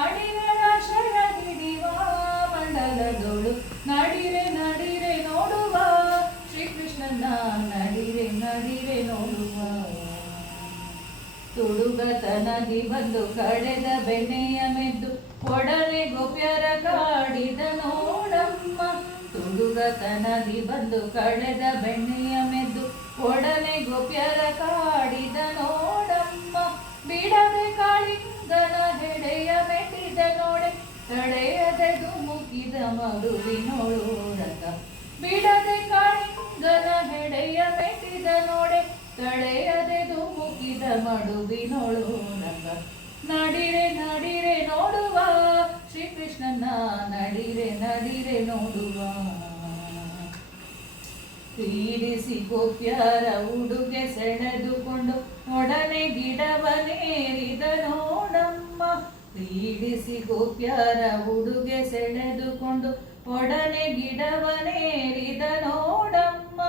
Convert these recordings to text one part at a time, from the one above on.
ಅಡಿಗಳಾಶ್ರಯ ಹಿಡಿವ ಮಂಡಲದೊಳು ನಡಿರೆ ನಡಿರೆ ನೋಡುವ ಶ್ರೀಕೃಷ್ಣನ ನಡಿರೆ ನಡಿರೆ ನೋಡುವ. ತುಡುಗತನದಿ ಬಂದು ಕಡೆದ ಬೆಣ್ಣೆಯ ಮೆದ್ದು ಒಡನೆ ಗೋಪ್ಯರ ಕಾಡಿದ ನೋಡಮ್ಮ. ತುಡುಗತನದಿ ಬಂದು ಕಡೆದ ಬೆಣ್ಣೆಯ ಮೆದ್ದು ಒಡನೆ ಗೋಪ್ಯರ ಕಾಡಿದ ನೋಡಮ್ಮ. ಬಿಡದೆ ಕಾಳಿಂಗನ ಹೆಡೆಯ ಮೆಟ್ಟಿದ ನೋಡೆ ತಡೆಯದೆ ಧುಮುಕಿದ ಮಡುವಿನೋಳು ರಂಗ. ಬಿಡದೆ ಕಾಳಿಂಗನ ಹೆಡೆಯ ಮೆಟ್ಟಿದ ನೋಡೆ ತಡೆಯದೆ ಧುಮುಕಿದ ಮಡುವಿನೋಳು ರಂಗ. ನಡಿರೆ ನಡಿರೆ ನೋಡುವ ಶ್ರೀಕೃಷ್ಣನ ನಡಿರೆ ನಡಿರೆ ನೋಡುವ. ಕ್ರೀಡಿಸಿ ಗೋಪ್ಯರ ಉಡುಗೆ ಸೆಳೆದುಕೊಂಡು ಒಡನೆ ಗಿಡವನೇರಿದ ನೋಡಮ್ಮ. ಕ್ರೀಡಿಸಿ ಗೋಪ್ಯರ ಉಡುಗೆ ಸೆಳೆದುಕೊಂಡು ಒಡನೆ ಗಿಡವನೇರಿದ ನೋಡಮ್ಮ.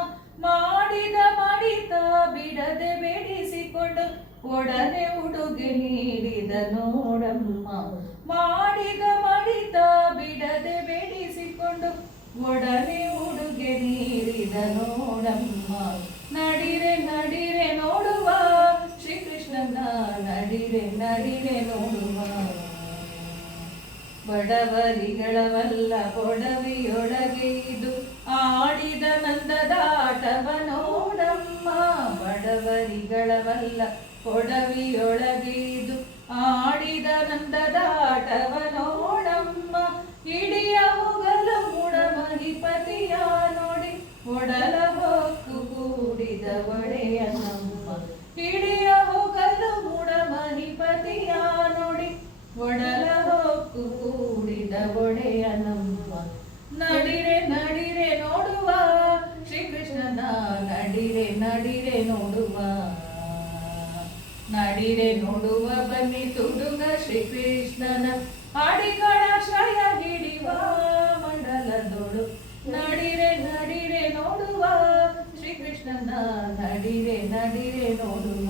ಮಾಡಿದ ಮಡಿತ ಬಿಡದೆ ಬೇಡಿಸಿಕೊಂಡು ಒಡನೆ ಉಡುಗೆ ನೀಡಿದ ನೋಡಮ್ಮ. ಮಾಡಿದ ಮಡಿತ ಬಿಡದೆ ಬೇಡಿಸಿಕೊಂಡು ಒಡನೆ ಉಡುಗೆ ನೀಡಿದ ನೋಡಮ್ಮ. ನಡಿರೆ ನಡಿರೆ ನೋಡುವ ಶ್ರೀಕೃಷ್ಣನ ನಡಿರೆ ನಡಿರೆ ನೋಡುವ. ಬಡವರಿಗಳವಲ್ಲ ಕೊಡವಿಯೊಳಗೆ ಇದು ಆಡಿದ ನಂದದಾಟವ ನೋಡಮ್ಮ. ಬಡವರಿಗಳವಲ್ಲ ಕೊಡವಿಯೊಳಗೆ ಇದು ಆಡಿದ ನಂದದಾಟವ ನೋಡಮ್ಮ. ಹಿಡಿಯ ಹೋಗಲು ಮುಡ ಮಹಿಪತಿಯ ನೋಡಿ ಒಡಲ ಹೊಕ್ಕು ಕೂಡಿದ ಒಡೆಯ ನಮ್ಮ. ಹಿಡಿಯ ಹೋಗಲು ಮುಡ ಮಹಿಪತಿಯ ನೋಡಿ ಒಡಲ ಹೊಕ್ಕು ಕೂಡಿದ ಒಡೆಯ ನಮ್ಮ. ನಡಿರೆ ನಡಿರೆ ನೋಡುವ ಶ್ರೀಕೃಷ್ಣನ ನಡಿರೆ ನಡಿರೆ ನೋಡುವ. ನಡಿರೆ ನೋಡುವ ಬನ್ನಿ ತುಡುಗ ಶ್ರೀಕೃಷ್ಣನ ಅಡಿಗಳಾಶ್ರಯ ಹಿಡಿವ ಮಂಡಲದೊಳು ನಡಿರೆ ನಡಿರೆ ನೋಡುವ ಶ್ರೀಕೃಷ್ಣನ ನಡಿರೆ ನಡಿರೆ ನೋಡುವ.